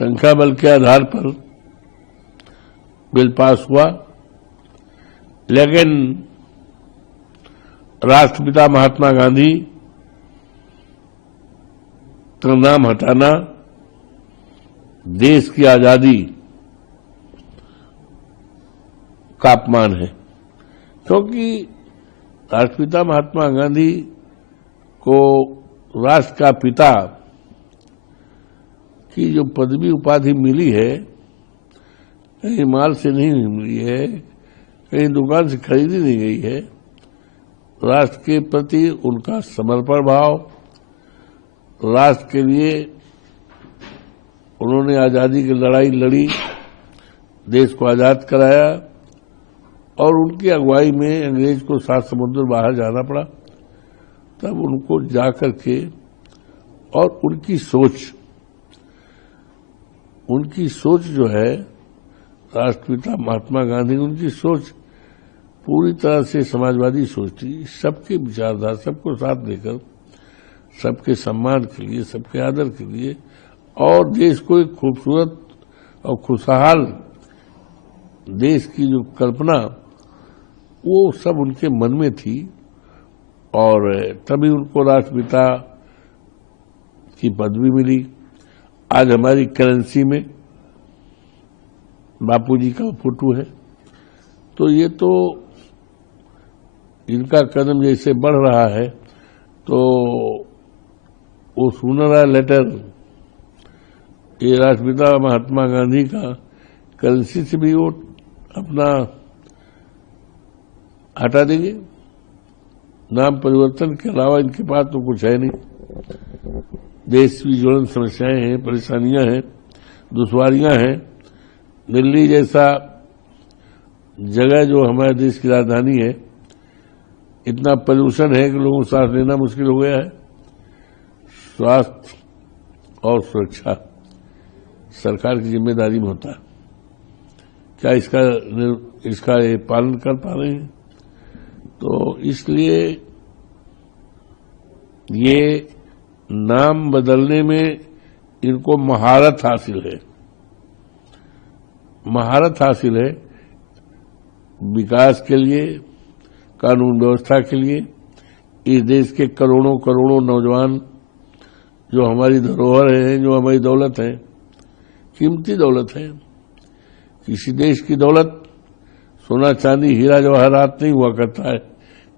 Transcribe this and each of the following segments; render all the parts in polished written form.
संख्या बल के आधार पर बिल पास हुआ, लेकिन राष्ट्रपिता महात्मा गांधी का नाम हटाना देश की आजादी का अपमान है, क्योंकि राष्ट्रपिता महात्मा गांधी को राष्ट्र का पिता की जो पदवी उपाधि मिली है, कहीं माल से नहीं मिली है, कहीं दुकान से खरीदी नहीं गई है। राष्ट्र के प्रति उनका समर्पण भाव, राष्ट्र के लिए उन्होंने आजादी की लड़ाई लड़ी, देश को आजाद कराया, और उनकी अगुवाई में अंग्रेज को 7 समुद्र बाहर जाना पड़ा। तब उनको जाकर के और उनकी सोच जो है, राष्ट्रपिता महात्मा गांधी, उनकी सोच पूरी तरह से समाजवादी सोच थी। सबके विचारधारा, सबको साथ लेकर, सबके सम्मान के लिए, सबके आदर के लिए, और देश को एक खूबसूरत और खुशहाल देश की जो कल्पना, वो सब उनके मन में थी। और तभी उनको राष्ट्रपिता की पदवी मिली। आज हमारी करेंसी में बापूजी का फोटो है। तो ये तो इनका कदम जैसे बढ़ रहा है, तो वो सुनहरा लेटर ये राष्ट्रपिता महात्मा गांधी का करेंसी से भी वो अपना हटा देंगे। नाम परिवर्तन के अलावा इनके पास तो कुछ है नहीं। देश की ज्वलंत समस्याएं हैं, परेशानियां हैं, दुश्वारियां हैं। दिल्ली जैसा जगह जो हमारे देश की राजधानी है, इतना पोल्यूशन है कि लोगों को सांस लेना मुश्किल हो गया है। स्वास्थ्य और सुरक्षा सरकार की जिम्मेदारी में होता है। क्या इसका ये पालन कर पा रहे हैं? तो इसलिए ये नाम बदलने में इनको महारत हासिल है। महारत हासिल है विकास के लिए, कानून व्यवस्था के लिए। इस देश के करोड़ों करोड़ों नौजवान जो हमारी धरोहर है, जो हमारी दौलत है, कीमती दौलत है। किसी देश की दौलत सोना चांदी हीरा जवाहरात नहीं हुआ करता है।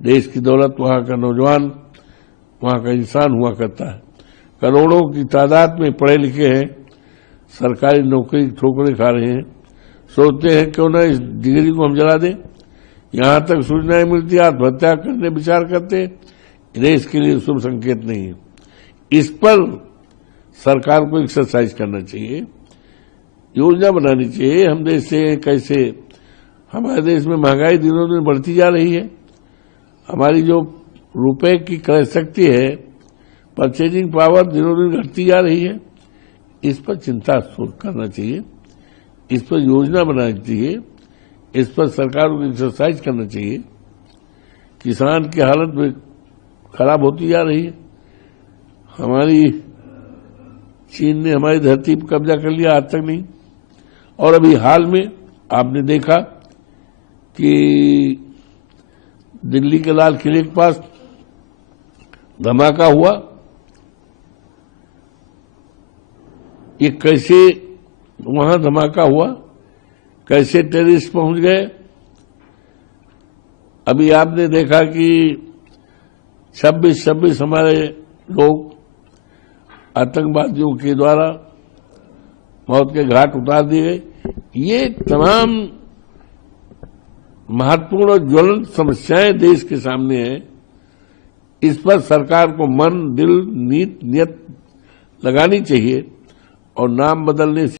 देश की दौलत वहां का नौजवान, वहां का इंसान हुआ करता है। करोड़ों की तादाद में पढ़े लिखे हैं, सरकारी नौकरी ठोकरे खा रहे हैं। सोचते हैं क्यों ना इस डिग्री को हम जला दें। यहां तक सूचनाएं मिलती, आत्महत्या करने विचार करते। देश के लिए शुभ संकेत नहीं है। इस पर सरकार को एक्सरसाइज करना चाहिए, योजना बनानी चाहिए। हम देश से कैसे, हमारे देश में महंगाई दिनों दिन बढ़ती जा रही है। हमारी जो रुपए की क्रय शक्ति है, परचेजिंग पावर दिनों दिन घटती जा रही है। इस पर चिंता करना चाहिए, इस पर योजना बनानी चाहिए, इस पर सरकार को एक्सरसाइज करना चाहिए। किसान की हालत में खराब होती जा रही है। चीन ने हमारी धरती पर कब्जा कर लिया, आज तक नहीं। और अभी हाल में आपने देखा कि दिल्ली के लाल किले के पास धमाका हुआ। ये कैसे वहां धमाका हुआ, कैसे टेररिस्ट पहुंच गए? अभी आपने देखा कि 26 हमारे लोग आतंकवादियों के द्वारा मौत के घाट उतार दिए गए। ये तमाम महत्वपूर्ण और ज्वलंत समस्याएं देश के सामने हैं। इस पर सरकार को मन, दिल, नीयत लगानी चाहिए, और नाम बदलने से